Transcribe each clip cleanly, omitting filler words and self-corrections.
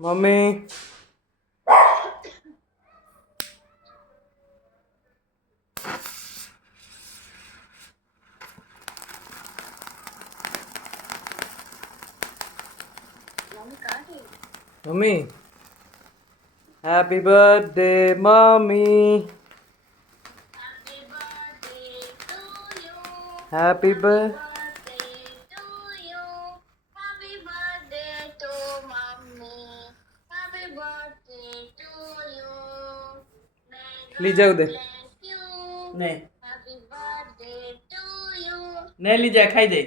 Mummy mummy happy birthday mummy happy birthday ली जाओ दे ने ने ली जा खाई दे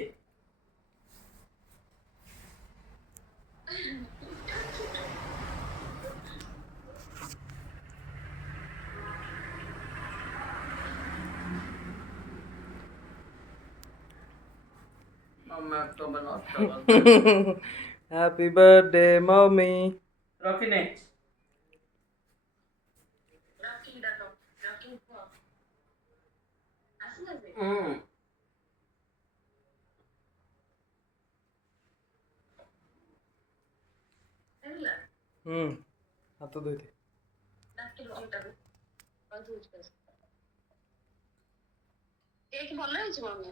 मम्मा तो बनाता हैप्पी बर्थडे मम्मी रॉकी ने हाथ तो धोते କେକ୍ ଭଲ ହେଇଛି ମମ୍ମି?